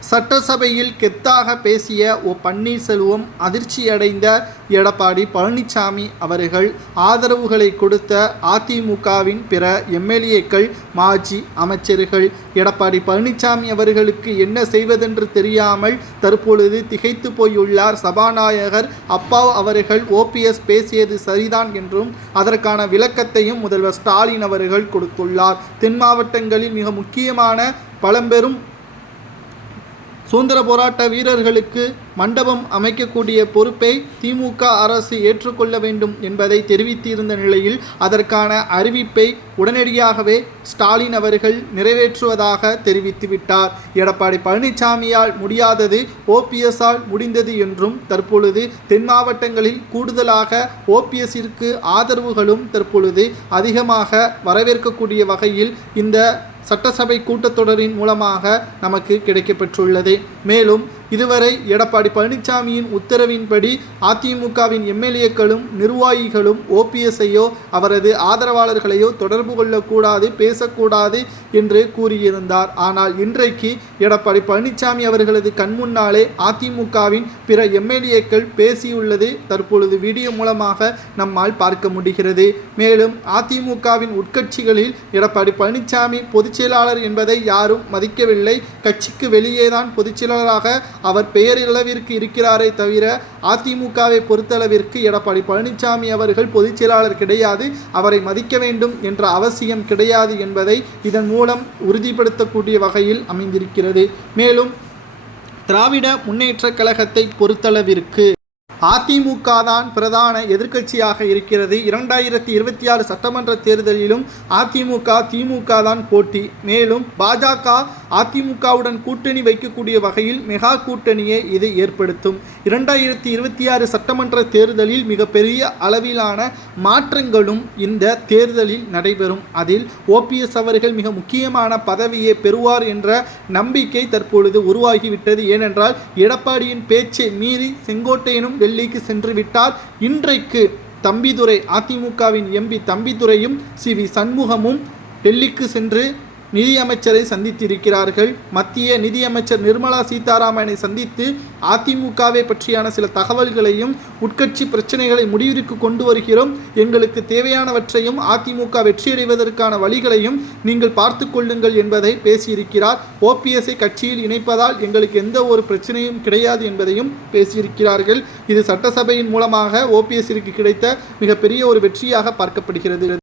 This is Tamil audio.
சட்டசபையில் கெத்தாக பேசிய ஓ பன்னீர்செல்வம் அதிர்ச்சியடைந்த எடப்பாடி பழனிசாமி அவர்கள் ஆதரவுகளை கொடுத்த அதிமுகவின் பிற எம்எல்ஏக்கள் மாஜி அமைச்சர்கள் எடப்பாடி பழனிசாமி அவர்களுக்கு என்ன செய்வதென்று தெரியாமல் தற்பொழுது திகைத்து போயுள்ளார் சபாநாயகர் அப்பா அவர்கள். ஓபிஎஸ் பேசியது சரிதான் என்றும் அதற்கான விளக்கத்தையும் முதல்வர் ஸ்டாலின் அவர்கள் கொடுத்துள்ளார். தென் மாவட்டங்களில் மிக முக்கியமான பழம்பெரும் சுதந்திர போராட்ட வீரர்களுக்கு மண்டபம் அமைக்கக்கூடிய பொறுப்பை திமுக அரசு ஏற்றுக்கொள்ள வேண்டும் என்பதை தெரிவித்திருந்த நிலையில் அதற்கான அறிவிப்பை உடனடியாகவே ஸ்டாலின் அவர்கள் நிறைவேற்றுவதாக தெரிவித்துவிட்டார். எடப்பாடி பழனிசாமியால் முடியாதது ஓபிஎஸ்ஸால் முடிந்தது என்றும் தற்பொழுது தென் மாவட்டங்களில் கூடுதலாக ஓபிஎஸ்ஸிற்கு ஆதரவுகளும் தற்பொழுது அதிகமாக வரவேற்கக்கூடிய வகையில் இந்த சட்டசபை கூட்டத்தொடரின் மூலமாக நமக்கு கிடைக்கப்பெற்றுள்ளது. மேலும் இதுவரை எடப்பாடி பழனிசாமியின் உத்தரவின்படி அதிமுகவின் எம்எல்ஏக்களும் நிர்வாகிகளும் ஓபிஎஸ்ஐயோ அவரது ஆதரவாளர்களையோ தொடர்பு கொள்ளக்கூடாது பேசக்கூடாது என்று கூறியிருந்தார். ஆனால் இன்றைக்கு எடப்பாடி பழனிசாமி அவர்களது கண்முன்னாலே அதிமுகவின் பிற எம்எல்ஏக்கள் பேசியுள்ளது. தற்பொழுது வீடியோ மூலமாக நம்மால் பார்க்க முடிகிறது. மேலும் அதிமுகவின் உட்கட்சிகளில் எடப்பாடி பழனிசாமி பொதுச் செயலாளர் என்பதை யாரும் மதிக்கவில்லை. கட்சிக்கு வெளியேதான் பொதுச் செயலாளராக அவர் பெயரளவிற்கு இருக்கிறாரே தவிர அதிமுகவை பொறுத்தளவிற்கு எடப்பாடி பழனிசாமி அவர்கள் பொதுச் செயலாளர் கிடையாது அவரை மதிக்க வேண்டும் என்ற அவசியம் கிடையாது என்பதை இதன் மூலம் உறுதிப்படுத்தக்கூடிய வகையில் அமைந்திருக்கிறது. மேலும் திராவிட முன்னேற்றக் கழகத்தை பொறுத்தளவிற்கு அதிமுக தான் பிரதான எதிர்க்கட்சியாக இருக்கிறது. இரண்டாயிரத்தி இருபத்தி ஆறு சட்டமன்ற தேர்தலிலும் அதிமுக திமுக தான் போட்டி. மேலும் பாஜக அதிமுகவுடன் கூட்டணி வைக்கக்கூடிய வகையில் மெகா கூட்டணியை இது ஏற்படுத்தும். இரண்டாயிரத்தி இருபத்தி ஆறு சட்டமன்ற தேர்தலில் மிகப்பெரிய அளவிலான மாற்றங்களும் இந்த தேர்தலில் நடைபெறும். அதில் ஓபிஎஸ் அவர்கள் மிக முக்கியமான பதவியை பெறுவார் என்ற நம்பிக்கை தற்பொழுது உருவாகிவிட்டது. ஏனென்றால் எடப்பாடியின் பேச்சை மீறி செங்கோட்டையனும் டெல்லிக்கு சென்று விட்டார். இன்றைக்கு தம்பிதுரை அதிமுகவின் எம்பி தம்பிதுரையும் சி வி சண்முகமும் டெல்லிக்கு சென்று நிதியமைச்சரை சந்தித்திருக்கிறார்கள். மத்திய நிதியமைச்சர் நிர்மலா சீதாராமனை சந்தித்து அதிமுகவை பற்றியான சில தகவல்களையும் உட்கட்சி பிரச்சனைகளை முடிவிற்கு கொண்டு வருகிறோம். எங்களுக்கு தேவையானவற்றையும் அதிமுக வெற்றியடைவதற்கான வழிகளையும் நீங்கள் பார்த்து கொள்ளுங்கள் என்பதை பேசியிருக்கிறார். ஓபிஎஸ்ஐ கட்சியில் இணைப்பதால் எங்களுக்கு எந்த ஒரு பிரச்சனையும் கிடையாது என்பதையும் பேசியிருக்கிறார்கள். இது சட்டசபையின் மூலமாக ஓபிஎஸ்ஸிற்கு கிடைத்த மிகப்பெரிய ஒரு வெற்றியாக பார்க்கப்படுகிறது.